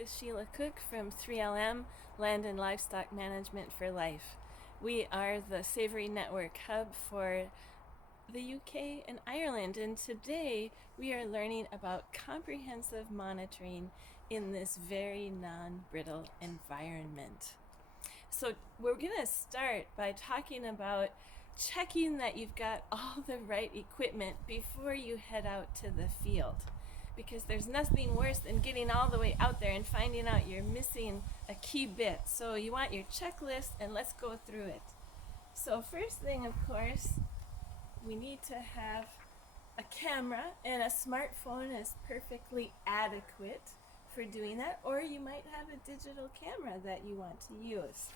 is Sheila Cook from 3LM, Land and Livestock Management for Life. We are the Savory Network hub for the UK and Ireland, and today we are learning about comprehensive monitoring in this very non-brittle environment. So we're going to start by talking about checking that you've got all the right equipment before you head out to the field. Because there's nothing worse than getting all the way out there and finding out you're missing a key bit. So you want your checklist, and let's go through it. So first thing, of course, we need to have a camera, and a smartphone is perfectly adequate for doing that, or you might have a digital camera that you want to use.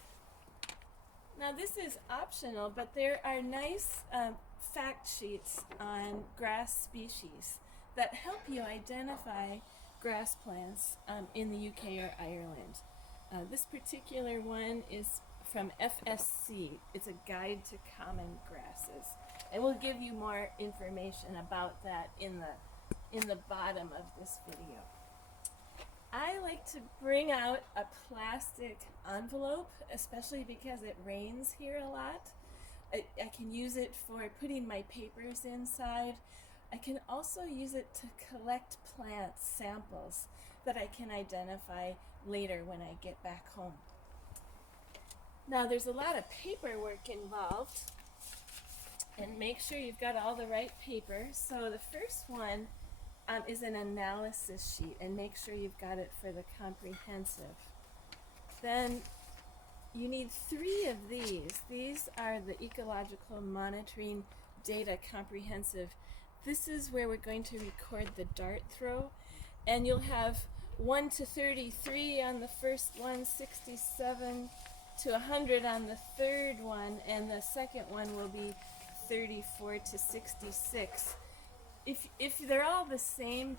Now this is optional, but there are nice fact sheets on grass species that help you identify grass plants in the UK or Ireland. This particular one is from FSC. It's a guide to common grasses. And we'll give you more information about that in the bottom of this video. I like to bring out a plastic envelope, especially because it rains here a lot. I can use it for putting my papers inside. I can also use it to collect plant samples that I can identify later when I get back home. Now there's a lot of paperwork involved, and make sure you've got all the right paper. So the first one is an analysis sheet, and make sure you've got it for the comprehensive. Then you need 3 of these. These are the Ecological Monitoring Data Comprehensive. This is where we're going to record the dart throw, and you'll have 1 to 33 on the first one, 67 to 100 on the third one, and the second one will be 34 to 66. If they're all the same,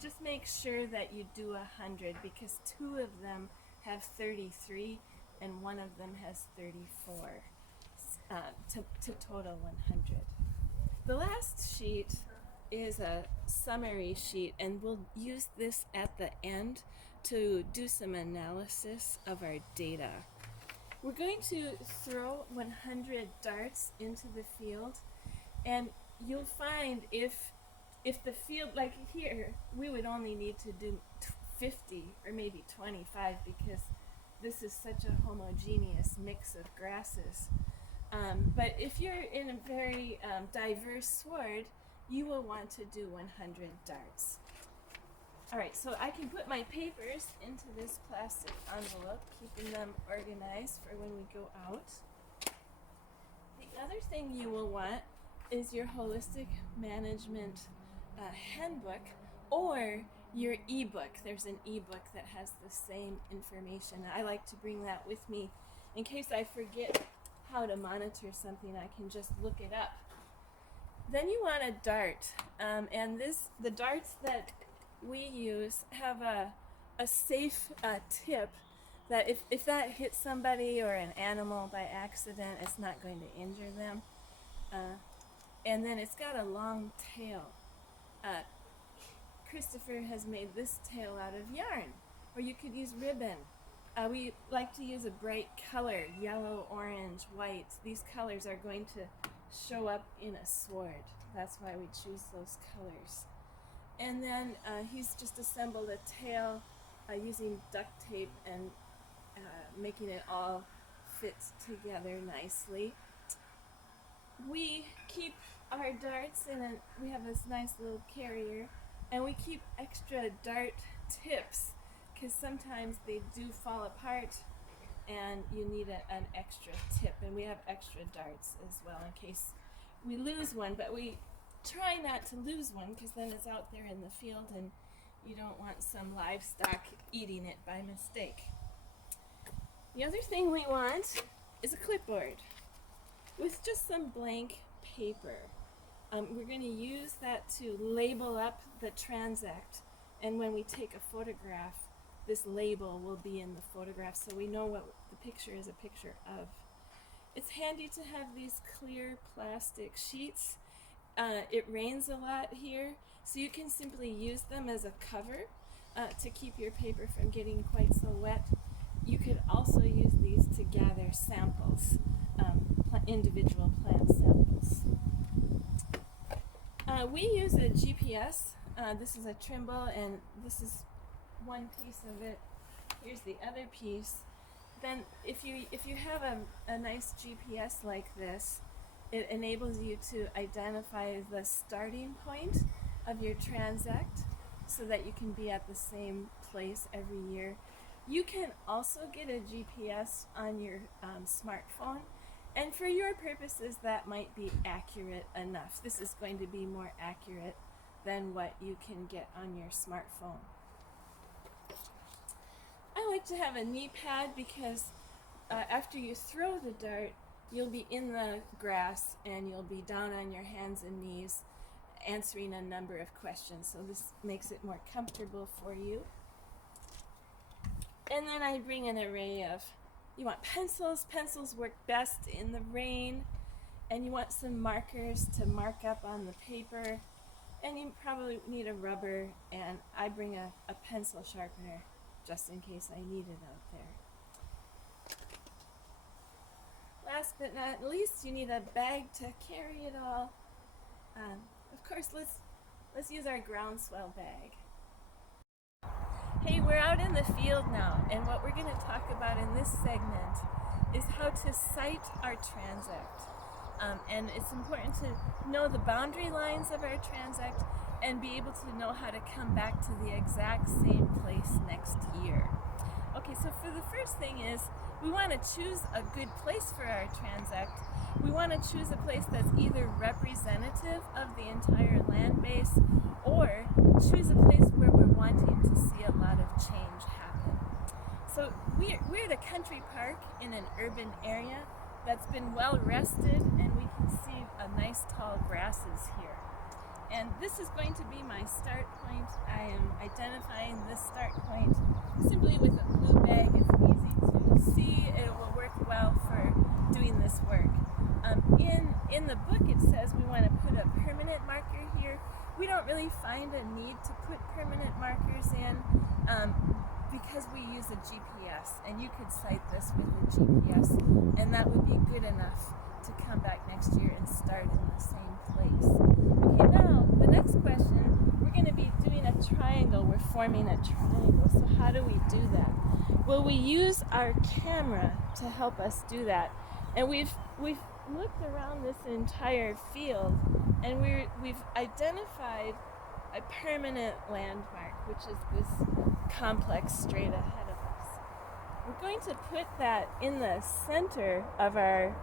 just make sure that you do 100, because 2 of them have 33 and 1 of them has 34 to total 100. The last sheet is a summary sheet, and we'll use this at the end to do some analysis of our data. We're going to throw 100 darts into the field, and you'll find if the field, like here, we would only need to do 50 or maybe 25, because this is such a homogeneous mix of grasses. But if you're in a very diverse sward, you will want to do 100 darts. All right, so I can put my papers into this plastic envelope, keeping them organized for when we go out. The other thing you will want is your holistic management handbook, or your ebook. There's an ebook that has the same information. I like to bring that with me in case I forget how to monitor something. I can just look it up. Then you want a dart, and the darts that we use have a safe tip that if that hits somebody or an animal by accident, it's not going to injure them. And then it's got a long tail. Christopher has made this tail out of yarn, or you could use ribbon. We like to use a bright color, yellow, orange, white. These colors are going to show up in a sward. That's why we choose those colors. And then he's just assembled a tail using duct tape and making it all fit together nicely. We keep our darts we have this nice little carrier, and we keep extra dart tips, because sometimes they do fall apart and you need an extra tip, and we have extra darts as well in case we lose one, but we try not to lose one, because then it's out there in the field and you don't want some livestock eating it by mistake. The other thing we want is a clipboard with just some blank paper. We're going to use that to label up the transact, and when we take a photograph, this label will be in the photograph so we know what the picture is a picture of. It's handy to have these clear plastic sheets. It rains a lot here, so you can simply use them as a cover. to keep your paper from getting quite so wet. You could also use these to gather samples, individual plant samples. We use a GPS. This is a Trimble, and this is one piece of it. Here's the other piece. Then if you have a nice GPS like this, it enables you to identify the starting point of your transect so that you can be at the same place every year. You can also get a GPS on your smartphone, and for your purposes that might be accurate enough. This is going to be more accurate than what you can get on your smartphone. I like to have a knee pad because after you throw the dart, you'll be in the grass and you'll be down on your hands and knees answering a number of questions. So this makes it more comfortable for you. And then I bring an array of, you want pencils. Pencils work best in the rain. And you want some markers to mark up on the paper. And you probably need a rubber, and I bring a pencil sharpener just in case I need it out there. Last but not least, you need a bag to carry it all. Of course, let's use our groundswell bag. Hey, we're out in the field now, and what we're going to talk about in this segment is how to site our transect. And it's important to know the boundary lines of our transect and be able to know how to come back to the exact same place next year. Okay, so for the first thing is we want to choose a good place for our transect. We want to choose a place that's either representative of the entire land base or choose a place where we're wanting to see a lot of change happen. So we're at a country park in an urban area that's been well rested, and we can see a nice tall grasses here. And this is going to be my start point. I am identifying this start point simply with a blue bag. It's easy to see. It will work well for doing this work. In the book it says we want to put a permanent marker here. We don't really find a need to put permanent markers in because we use a GPS, and you could site this with a GPS, and that would be good enough to come back next year and start in the same place. Okay, now the next question, we're going to be doing a triangle. We're forming a triangle. So how do we do that? Well, we use our camera to help us do that. And we've looked around this entire field, and we've identified a permanent landmark, which is this complex straight ahead of us. We're going to put that in the center of our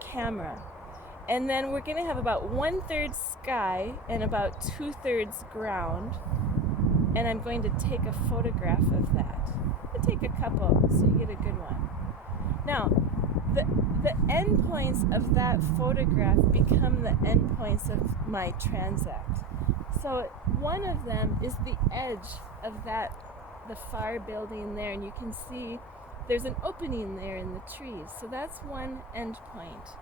camera, and then we're going to have about 1/3 sky and about 2/3 ground, and I'm going to take a photograph of that. I'll take a couple so you get a good one. Now, the endpoints of that photograph become the endpoints of my transect. So one of them is the edge of the far building there, and you can see there's an opening there in the trees. So that's one endpoint.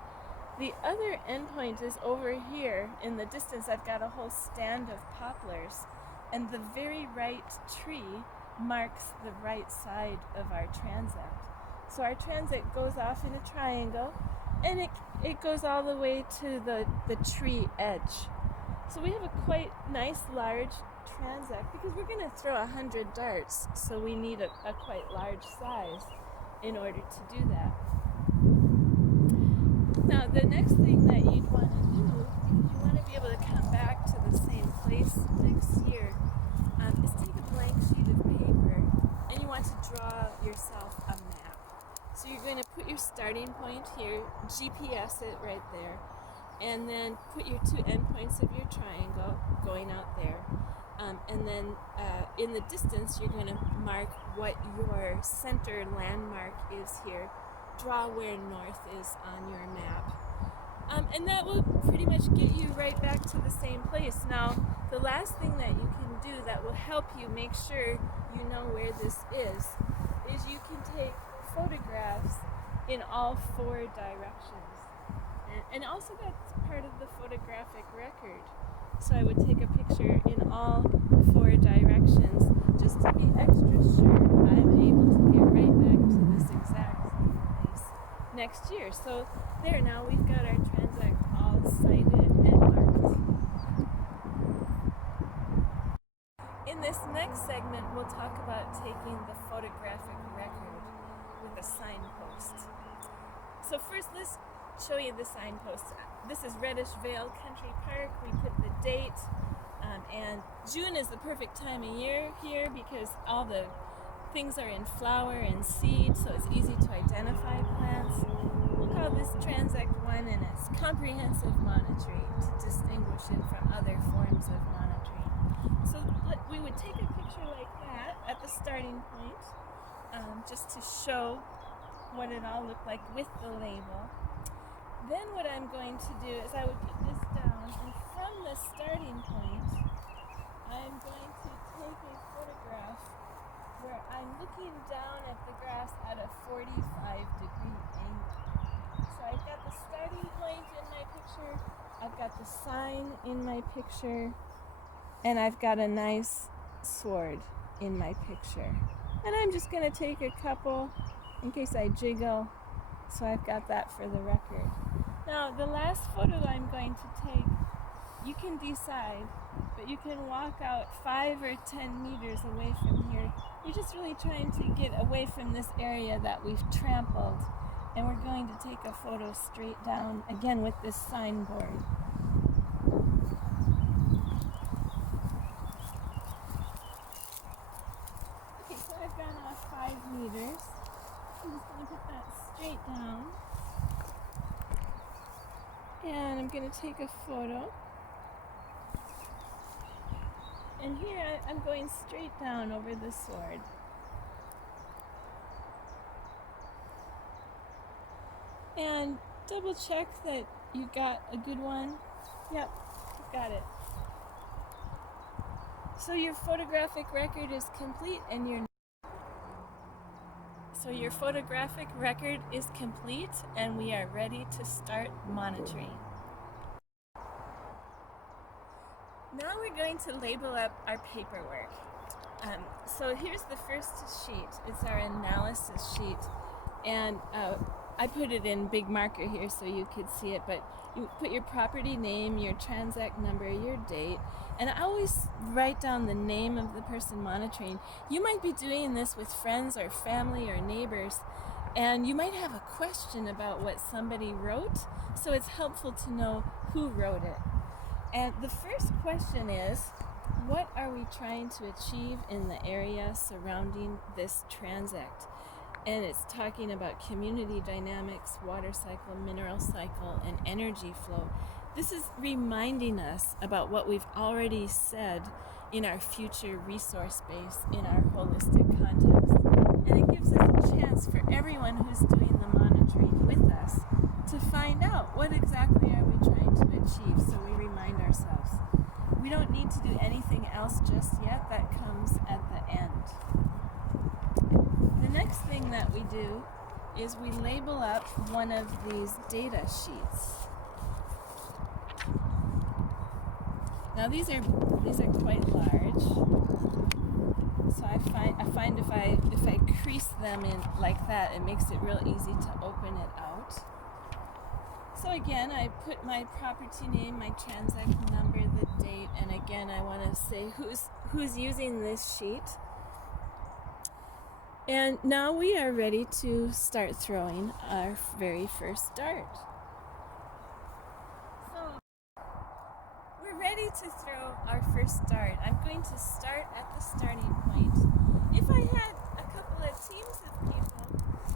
The other endpoint is over here in the distance. I've got a whole stand of poplars, and the very right tree marks the right side of our transect. So our transect goes off in a triangle, and it goes all the way to the tree edge. So we have a quite nice large transect because we're going to throw 100 darts, so we need a quite large size in order to do that. Now the next thing that you'd want to do, if you want to be able to come back to the same place next year, is take a blank sheet of paper, and you want to draw yourself a map. So you're going to put your starting point here, GPS it right there, and then put your two endpoints of your triangle going out there. And then in the distance, you're going to mark what your center landmark is here. Draw where north is on your map. And that will pretty much get you right back to the same place. Now, the last thing that you can do that will help you make sure you know where this is you can take photographs in all 4 directions. And also that's part of the photographic record. So I would take a picture in all 4 directions just to be extra sure I'm able to get right back to this exact place next year. So there, now we've got our transact all sighted and marked. In this next segment, we'll talk about taking the photographic record with a signpost. So first, let's show you the signpost. This is Reddish Vale Country Park. We put the date, and June is the perfect time of year here because all the things are in flower and seed, so it's easy to identify plants. We'll call this Transact 1, and it's comprehensive monitoring to distinguish it from other forms of monitoring. So we would take a picture like that at the starting point, just to show what it all looked like with the label. Then what I'm going to do is I would put this down, and from the starting point, I'm going to take a photograph where I'm looking down at the grass at a 45-degree angle. So I've got the starting point in my picture, I've got the sign in my picture, and I've got a nice sward in my picture. And I'm just going to take a couple in case I jiggle, so I've got that for the record. Now, the last photo I'm going to take, you can decide, but you can walk out 5 or 10 meters away from here. We're just really trying to get away from this area that we've trampled, and we're going to take a photo straight down, again with this signboard. Okay, so I've gone off 5 meters. I'm just going to put that straight down. And I'm going to take a photo. And here I'm going straight down over the sward. And double check that you got a good one. Yep, got it. So your photographic record is complete, and your photographic record is complete, and we are ready to start monitoring. Now we're going to label up our paperwork. So here's the first sheet. It's our analysis sheet, and I put it in big marker here so you could see it, but you put your property name, your transact number, your date, and I always write down the name of the person monitoring. You might be doing this with friends or family or neighbors, and you might have a question about what somebody wrote, so it's helpful to know who wrote it. And the first question is, what are we trying to achieve in the area surrounding this transact? And it's talking about community dynamics, water cycle, mineral cycle, and energy flow. This is reminding us about what we've already said in our future resource base, in our holistic context. And it gives us a chance for everyone who's doing the monitoring with us to find out what exactly are we trying to achieve, so we remind ourselves. We don't need to do anything else just yet. That comes at the end. The next thing that we do is we label up one of these data sheets. Now these are quite large, so I find if I crease them in like that, it makes it real easy to open it out. So again, I put my property name, my transact number, the date, and again I want to say who's using this sheet. And now we are ready to start throwing our very first dart. So we're ready to throw our first dart. I'm going to start at the starting point. If I had a couple of teams of people,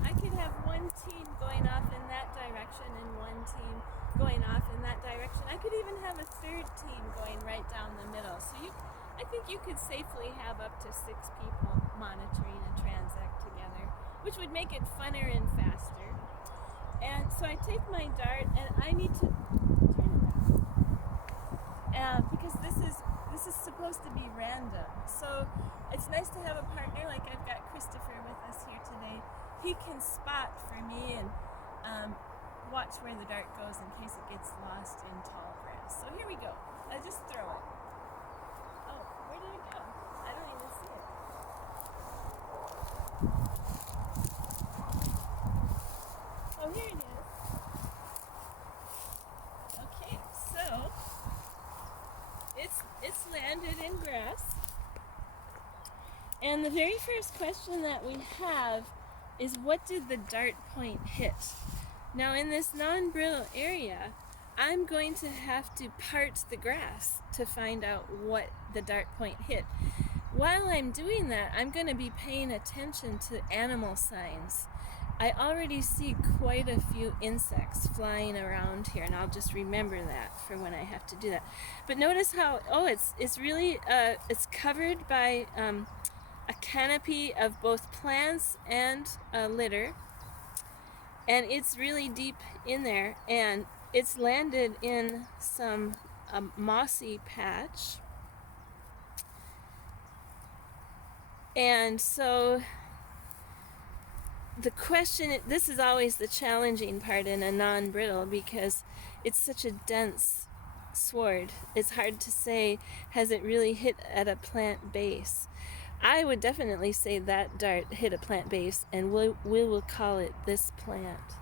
I could have one team going off in that direction and one team going off in that direction. I could even have a third team going right down the middle. So I think you could safely have up to 6 people monitoring a transact together, which would make it funner and faster. And so I take my dart, and I need to turn it around, because this is supposed to be random. So it's nice to have a partner, like I've got Christopher with us here today. He can spot for me and watch where the dart goes in case it gets lost in tall grass. So here we go. I just throw it. Oh, where did it go? I don't even see it. Oh, here it is. Okay, so it's landed in grass. And the very first question that we have is, what did the dart point hit? Now in this non-brittle area, I'm going to have to part the grass to find out what the dart point hit. While I'm doing that, I'm going to be paying attention to animal signs. I already see quite a few insects flying around here, and I'll just remember that for when I have to do that. But notice how, it's really, it's covered by a canopy of both plants and litter, and it's really deep in there, and it's landed in some mossy patch. And so the question, this is always the challenging part in a non-brittle, because it's such a dense sward. It's hard to say, has it really hit at a plant base? I would definitely say that dart hit a plant base, and we will call it this plant.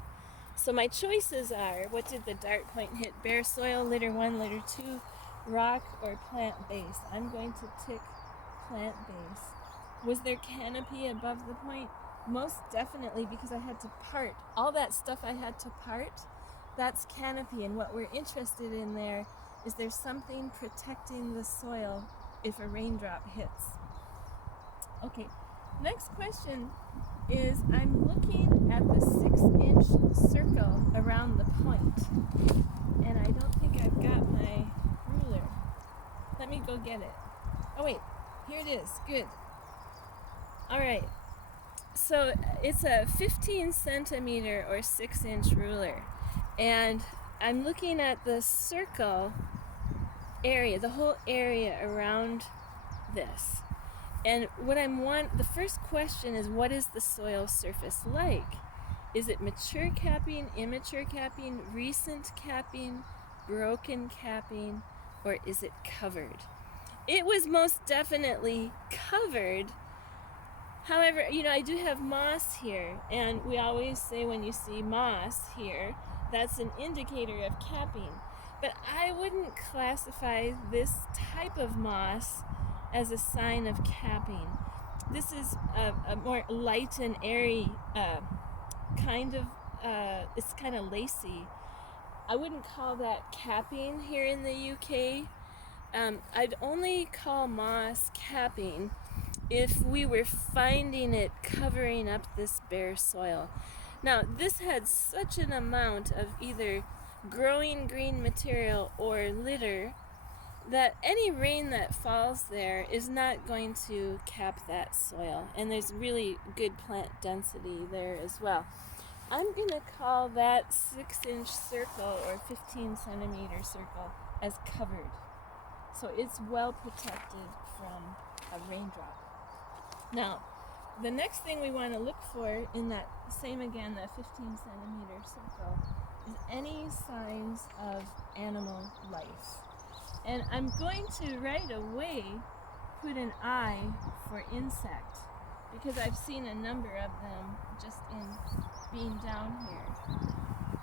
So my choices are, what did the dart point hit? Bare soil, litter 1, litter 2, rock, or plant base? I'm going to tick plant base. Was there canopy above the point? Most definitely, because I had to part. All that stuff I had to part, that's canopy, and what we're interested in there is there's something protecting the soil if a raindrop hits. Okay, next question is, I'm looking at the 6-inch circle around the point, and I don't think I've got my ruler. Let me go get it. Oh wait, here it is, good. All right, so it's a 15 centimeter or 6-inch ruler, and I'm looking at the circle area, the whole area around this. And what the first question is, what is the soil surface like? Is it mature capping, immature capping, recent capping, broken capping, or is it covered? It was most definitely covered. However, I do have moss here, and we always say when you see moss here, that's an indicator of capping. But I wouldn't classify this type of moss as a sign of capping. This is a more light and airy it's kind of lacy. I wouldn't call that capping here in the UK. I'd only call moss capping if we were finding it covering up this bare soil. Now, this had such an amount of either growing green material or litter that any rain that falls there is not going to cap that soil, and there's really good plant density there as well. I'm going to call that 6-inch circle or 15 centimeter circle as covered. So it's well protected from a raindrop. Now, the next thing we want to look for in that same, again, that 15 centimeter circle, is any signs of animal life. And I'm going to right away put an eye for insect, because I've seen a number of them just in being down here.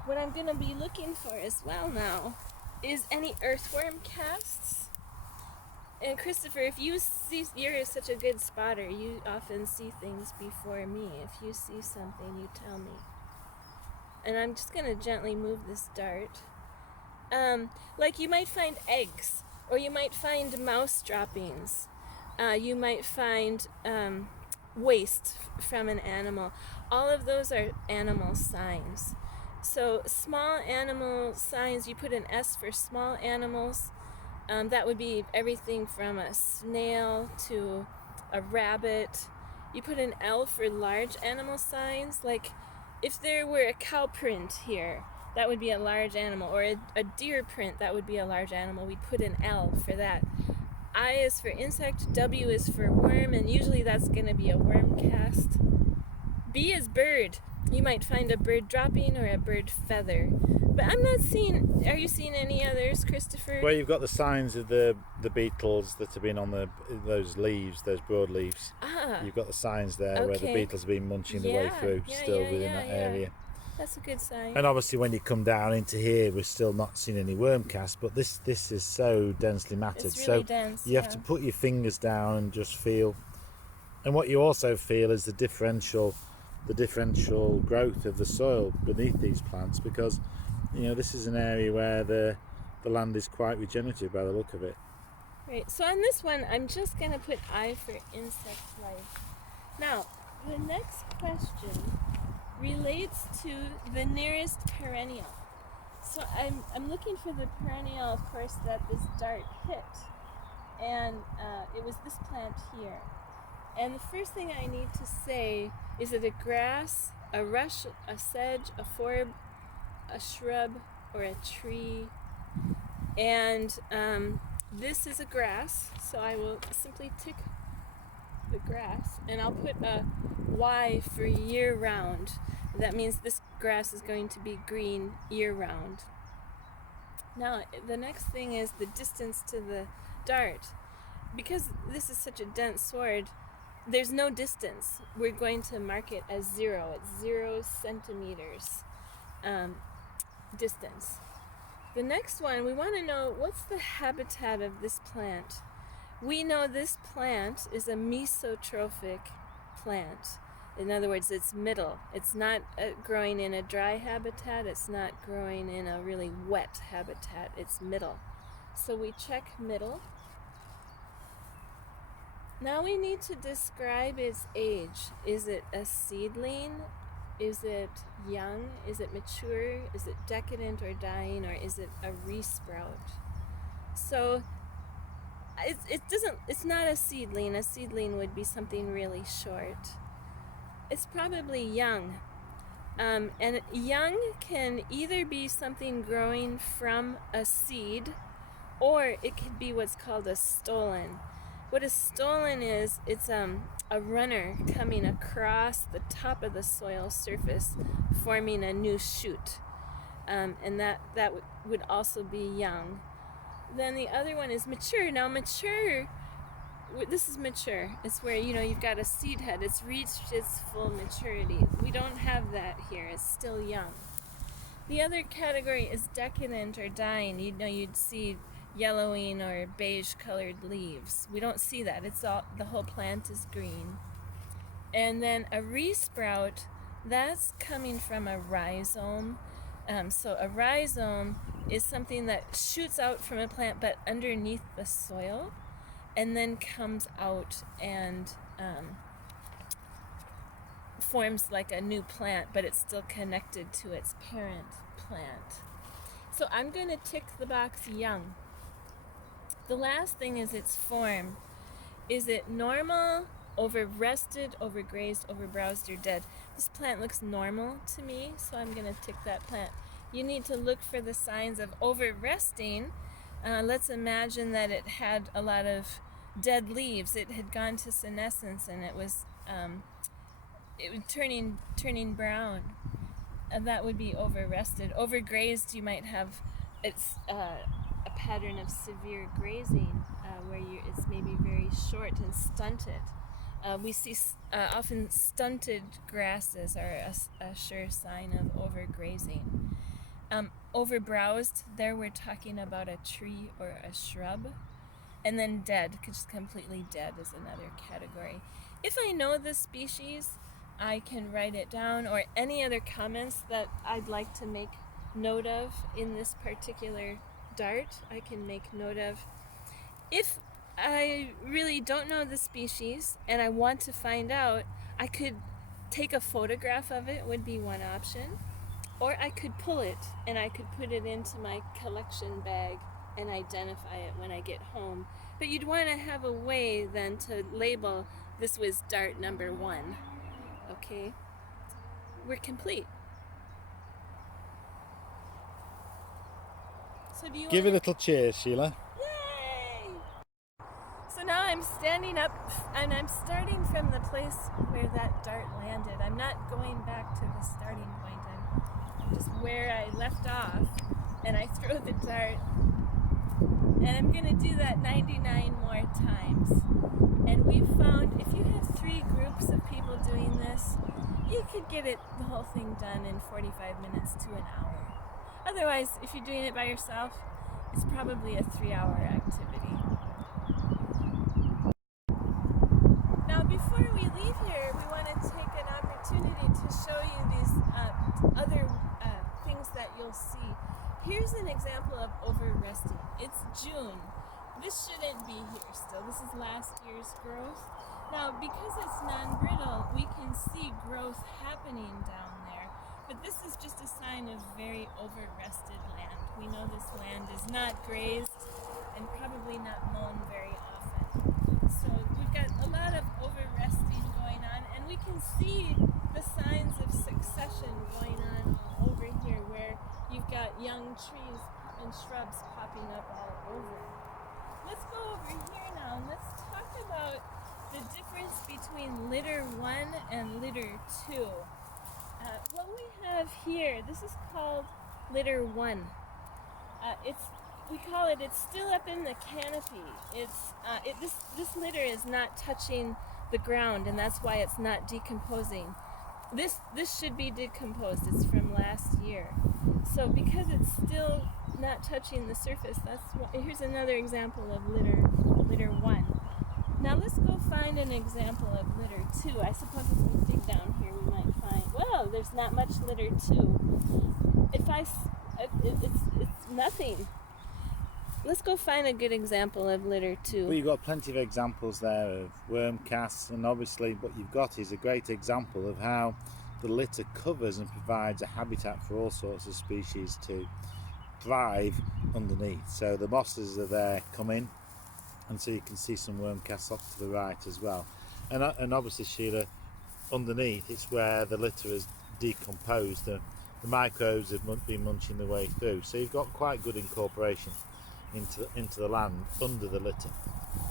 What I'm going to be looking for as well now is any earthworm casts. And Christopher, if you see, you're such a good spotter, you often see things before me. If you see something, you tell me. And I'm just going to gently move this dart. Like you might find eggs, or you might find mouse droppings. You might find waste from an animal. All of those are animal signs. So small animal signs, you put an S for small animals. That would be everything from a snail to a rabbit. You put an L for large animal signs, like if there were a cow print here, that would be a large animal, or a deer print, that would be a large animal. We'd put an L for that. I is for insect, W is for worm, and usually that's going to be a worm cast. B is bird. You might find a bird dropping or a bird feather. But I'm not seeing, are you seeing any others, Christopher? Well, you've got the signs of the beetles that have been on those leaves, those broadleaves. Ah. You've got the signs there where the Okay. beetles have been munching their way through, still within that area. That's a good sign. And obviously when you come down into here, we're still not seeing any worm casts, but this is so densely matted. It's really dense, you have to put your fingers down and just feel. And what you also feel is the differential growth of the soil beneath these plants, because this is an area where the land is quite regenerative by the look of it. Right, so on this one, I'm just going to put I for insect life. Now, the next question relates to the nearest perennial. So I'm looking for the perennial, of course, that this dart hit. And it was this plant here. And the first thing I need to say, is it a grass, a rush, a sedge, a forb, a shrub, or a tree? And this is a grass, so I will simply tick the grass, and I'll put a Y for year-round. That means this grass is going to be green year-round. Now, the next thing is the distance to the dart. Because this is such a dense sward, there's no distance. We're going to mark it as 0. It's 0 centimeters distance. The next one, we want to know what's the habitat of this plant. We know this plant is a mesotrophic plant. In other words, it's middle. It's not growing in a dry habitat. It's not growing in a really wet habitat. It's middle. So we check middle. Now we need to describe its age. Is it a seedling? Is it young? Is it mature? Is it decadent or dying? Or is it a resprout? So it's not a seedling. A seedling would be something really short. It's probably young. And young can either be something growing from a seed, or it could be what's called a stolon. What a stolon is, it's a runner coming across the top of the soil surface, forming a new shoot. And that would also be young. Then the other one is mature. Now mature, this is mature. It's where, you've got a seed head. It's reached its full maturity. We don't have that here. It's still young. The other category is decadent or dying. You'd see yellowing or beige colored leaves. We don't see that. The whole plant is green. And then a resprout, that's coming from a rhizome. So a rhizome is something that shoots out from a plant but underneath the soil, and then comes out and forms like a new plant, but it's still connected to its parent plant. So I'm going to tick the box young. The last thing is its form. Is it normal, over-rested, over-grazed, over-browsed, or dead? This plant looks normal to me, so I'm going to tick that plant. You need to look for the signs of over-resting. Let's imagine that it had a lot of dead leaves. It had gone to senescence, and it was turning brown. And that would be over-rested. Over-grazed, you might have a pattern of severe grazing where it's maybe very short and stunted. We see often stunted grasses are a sure sign of overgrazing. Overbrowsed, there we're talking about a tree or a shrub. And then dead, just completely dead, is another category. If I know the species, I can write it down, or any other comments that I'd like to make note of in this particular dart, I can make note of. If I really don't know the species and I want to find out, I could take a photograph of it, would be one option, or I could pull it and I could put it into my collection bag and identify it when I get home. But you'd want to have a way then to label this was dart number 1. Okay, we're complete. So do you give a little cheer, Sheila? Yay! So now I'm standing up and I'm starting from the place where that dart landed. I'm not going back to the starting point. I'm just where I left off, and I throw the dart, and I'm gonna do that 99 more times. And we've found if you have 3 groups of people doing this, you could get the whole thing done in 45 minutes to an hour. Otherwise, if you're doing it by yourself, it's probably a 3-hour activity. Now, before we leave here, we want to take an opportunity to show you these other things that you'll see. Here's an example of over-resting. It's June. This shouldn't be here still. This is last year's growth. Now, because it's non-brittle, we can see growth happening down there. But this is just a sign of very over-rested land. We know this land is not grazed and probably not mown very often. So we've got a lot of over-resting going on, and we can see the signs of succession going on over here where you've got young trees and shrubs popping up all over. Let's go over here now and let's talk about the difference between litter 1 and litter 2. What we have here, this is called litter 1. It's still up in the canopy. This litter is not touching the ground, and that's why it's not decomposing. This should be decomposed. It's from last year. So because it's still not touching the surface, here's another example of litter 1. Now let's go find an example of litter 2. I suppose if we dig down here we might find, well, there's not much litter 2. It's nothing. Let's go find a good example of litter 2. Well, you've got plenty of examples there of worm casts, and obviously what you've got is a great example of how the litter covers and provides a habitat for all sorts of species to thrive underneath. So the mosses are there coming, and so you can see some worm casts off to the right as well. And obviously, Sheila, underneath it's where the litter is decomposed. The microbes have been munching their way through. So you've got quite good incorporation into the land under the litter.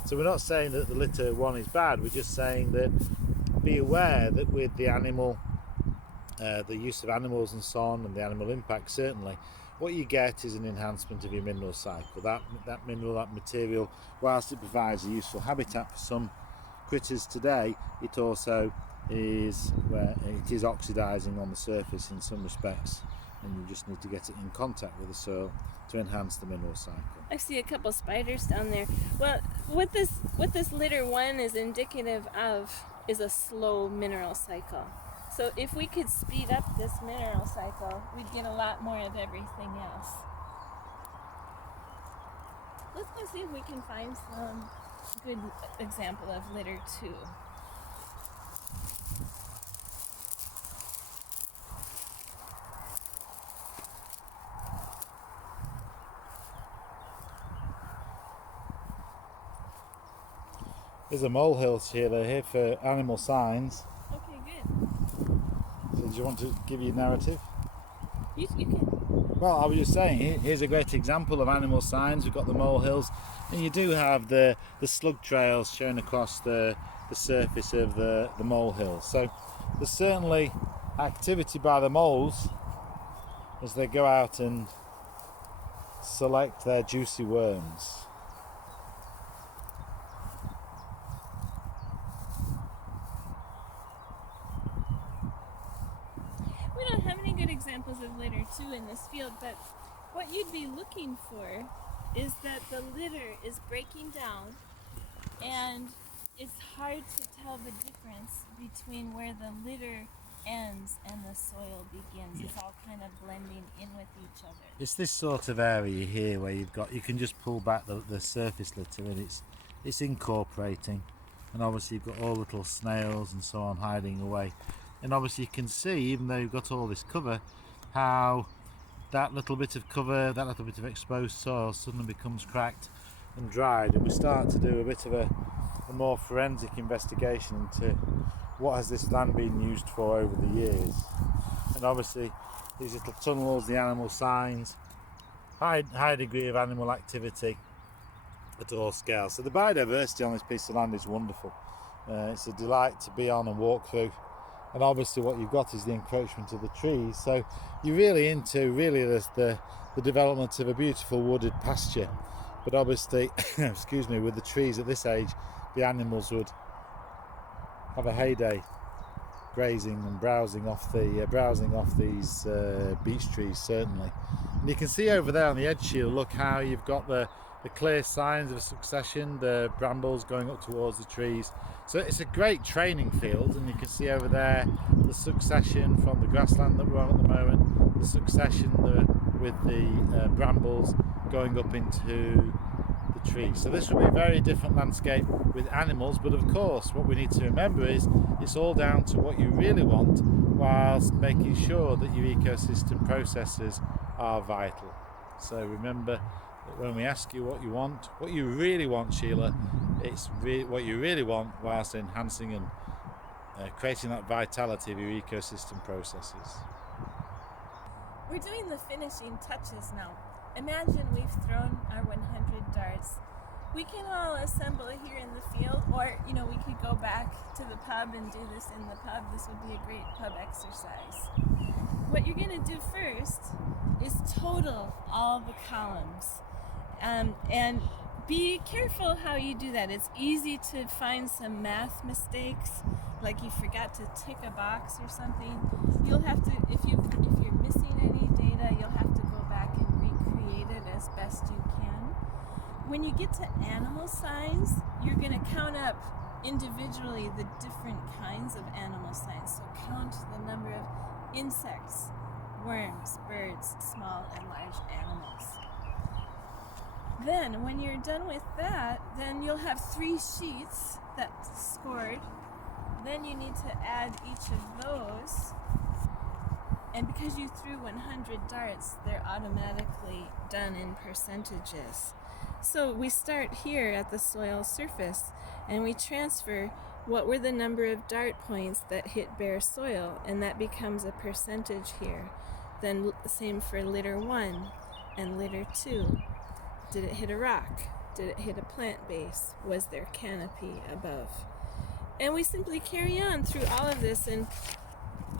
So we're not saying that the litter 1 is bad. We're just saying that be aware that with the animal, the use of animals and so on, and the animal impact, certainly, what you get is an enhancement of your mineral cycle. That material, whilst it provides a useful habitat for some critters today, it also is oxidising on the surface in some respects, and you just need to get it in contact with the soil to enhance the mineral cycle. I see a couple spiders down there. Well, what this litter 1 is indicative of is a slow mineral cycle. So if we could speed up this mineral cycle, we'd get a lot more of everything else. Let's go see if we can find some good example of litter 2. There's a molehill, Sheila, here for animal signs. Okay, good. So do you want to give your narrative? You can. Well, I was just saying, here's a great example of animal signs. We've got the molehills, and you do have the slug trails showing across the surface of the molehill. So there's certainly activity by the moles as they go out and select their juicy worms. We don't have any good examples of litter 2 in this field, but what you'd be looking for is that the litter is breaking down, and it's hard to tell the difference between where the litter ends and the soil begins. It's all kind of blending in with each other. It's this sort of area here where you can just pull back the surface litter, and it's incorporating, and obviously you've got all little snails and so on hiding away. And obviously you can see, even though you've got all this cover, how that little bit of cover, that little bit of exposed soil suddenly becomes cracked and dried, and we start to do a bit of a more forensic investigation into what has this land been used for over the years. And obviously these little tunnels, the animal signs, high degree of animal activity at all scales. So the biodiversity on this piece of land is wonderful. It's a delight to be on and walk through. and obviously what you've got is the encroachment of the trees. So you're really into the development of a beautiful wooded pasture. But obviously, excuse me, with the trees at this age, the animals would have a heyday grazing and browsing off these beech trees, certainly. And you can see over there on the edge, Sheila, look how you've got the clear signs of a succession, the brambles going up towards the trees. So it's a great training field, and you can see over there the succession from the grassland that we're on at the moment, the succession with the brambles going up into the trees. So this will be a very different landscape with animals, but of course what we need to remember is it's all down to what you really want, whilst making sure that your ecosystem processes are vital. So remember that when we ask you what you want, what you really want, Sheila, it's what you really want, whilst enhancing and creating that vitality of your ecosystem processes. We're doing the finishing touches now. Imagine we've thrown our 100 darts. We can all assemble here in the field, or we could go back to the pub and do this in the pub. This would be a great pub exercise. What you're going to do first is total all the columns. And be careful how you do that. It's easy to find some math mistakes, like you forgot to tick a box or something. You'll have to, if you're missing any data, you'll have to go back and recreate it as best you can. When you get to animal signs, you're going to count up individually the different kinds of animal signs. So count the number of insects, worms, birds, small and large animals. Then, when you're done with that, then you'll have 3 sheets that's scored. Then you need to add each of those. And because you threw 100 darts, they're automatically done in percentages. So we start here at the soil surface, and we transfer what were the number of dart points that hit bare soil, and that becomes a percentage here. Then same for litter 1 and litter 2. Did it hit a rock? Did it hit a plant base? Was there canopy above? And we simply carry on through all of this, and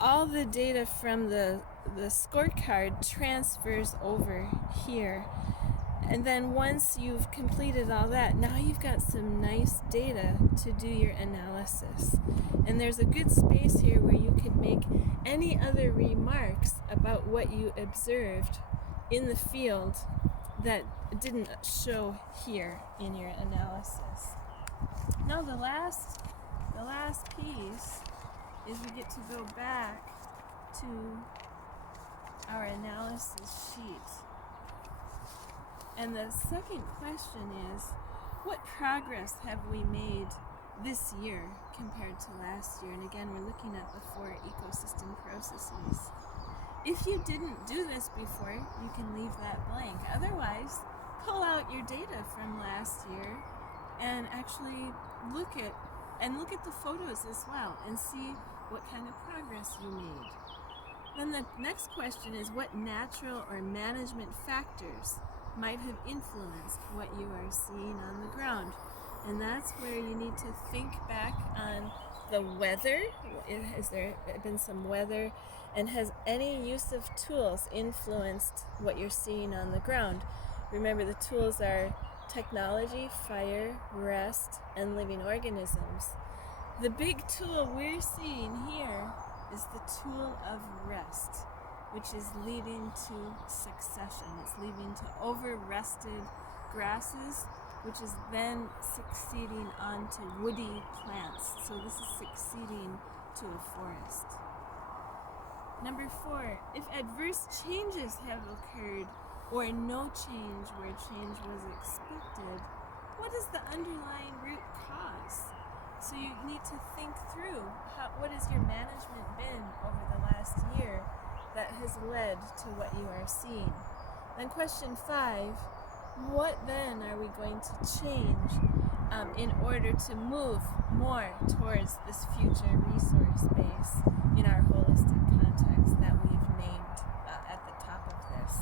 all the data from the scorecard transfers over here. And then once you've completed all that, now you've got some nice data to do your analysis. And there's a good space here where you could make any other remarks about what you observed in the field that didn't show here in your analysis. Now the last piece is we get to go back to our analysis sheet. And the second question is, what progress have we made this year compared to last year? And again, we're looking at the 4 ecosystem processes. If you didn't do this before, you can leave that blank. Otherwise, pull out your data from last year and actually look at the photos as well and see what kind of progress you made. Then the next question is, what natural or management factors might have influenced what you are seeing on the ground? And that's where you need to think back on the weather. Has there been some weather? And has any use of tools influenced what you're seeing on the ground? Remember, the tools are technology, fire, rest, and living organisms. The big tool we're seeing here is the tool of rest, which is leading to succession. It's leading to over-rested grasses, which is then succeeding onto woody plants. So this is succeeding to a forest. Number 4, if adverse changes have occurred or no change where change was expected, what is the underlying root cause? So you need to think through what has your management been over the last year that has led to what you are seeing. Then question 5, what then are we going to change in order to move more towards this future resource base in our holistic context that we've named at the top of this?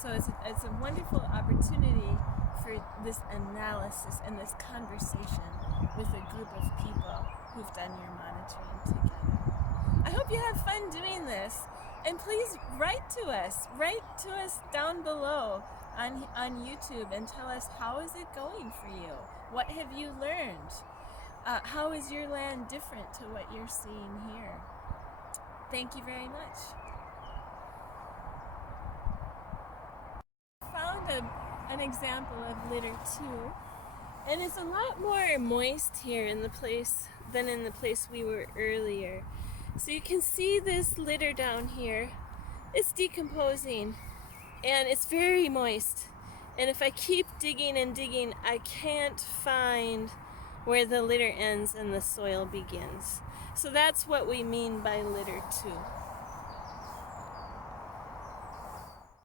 So it's a wonderful opportunity for this analysis and this conversation with a group of people who've done your monitoring together. I hope you have fun doing this. And please write to us down below on YouTube and tell us, how is it going for you? What have you learned? How is your land different to what you're seeing here? Thank you very much. Found an example of litter too, and it's a lot more moist here in the place than in the place we were earlier. So you can see this litter down here. It's decomposing and it's very moist. And if I keep digging and digging, I can't find where the litter ends and the soil begins. So that's what we mean by litter too.